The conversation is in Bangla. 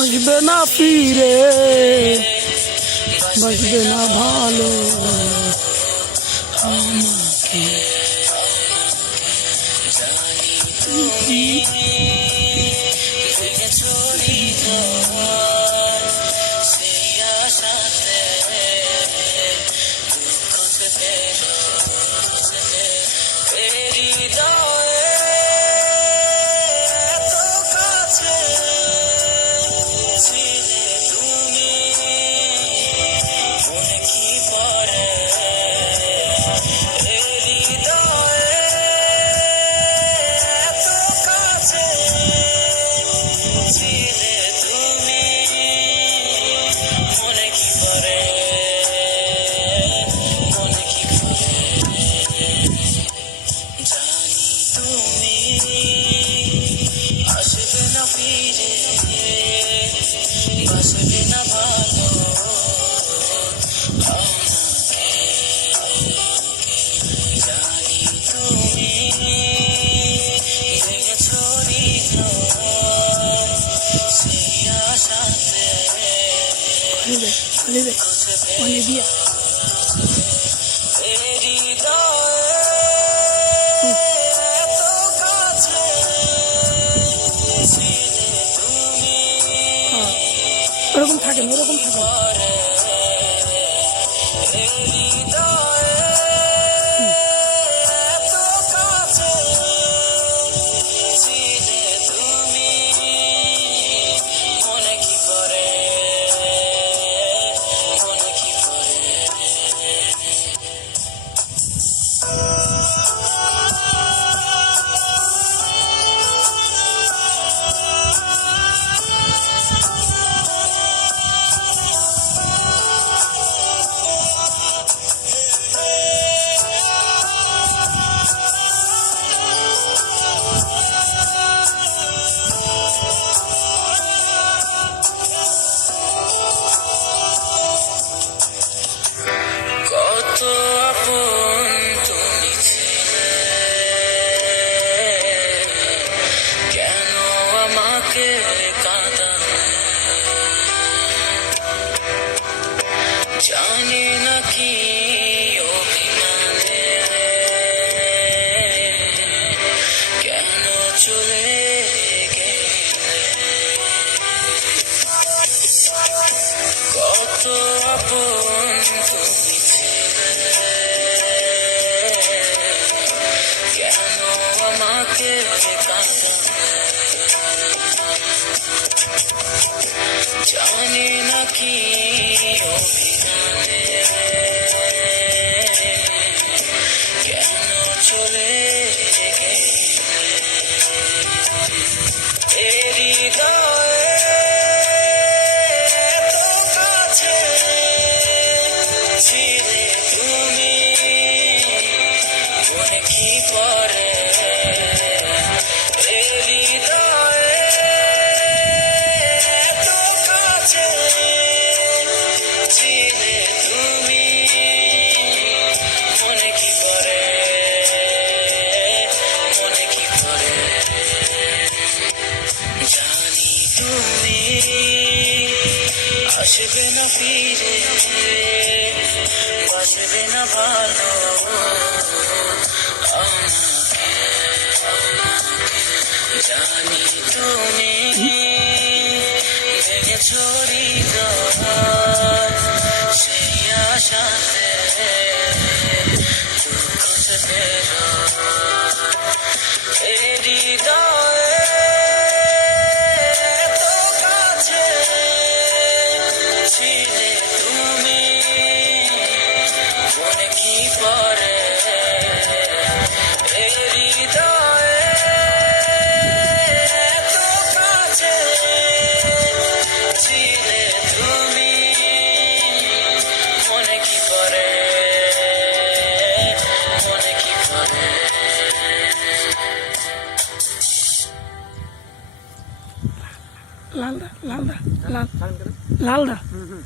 আসবে না ফিরে, বাসবে না ভালো আমাকে। Olivia. ওরকম থাকেন, ওরকম থাকেন। জানি না কি অভিমানে কেন চলে গেলে, কত আপন তুমি ছিলে, কেন আমাকে কাঁদালে, জানি না কি অভিমানে কেন চলে গেলে, হৃদয়ে এত কাছে ছিলে তুমি, মনে কি পড়ে আসবে না ফিরে, বাসবে না ভালো আমাকে। জানি তুমি ভেঙেছো হৃদয়, সেই আশাতে দুঃখ চেপেছো হৃদয়ে এত কাছে ছিলে তুমি, মনে কি পড়ে হৃদয়ে এত কাছে ছিলে। লালদা লালদা লাল সারেন কেন? লালদা হুম হুম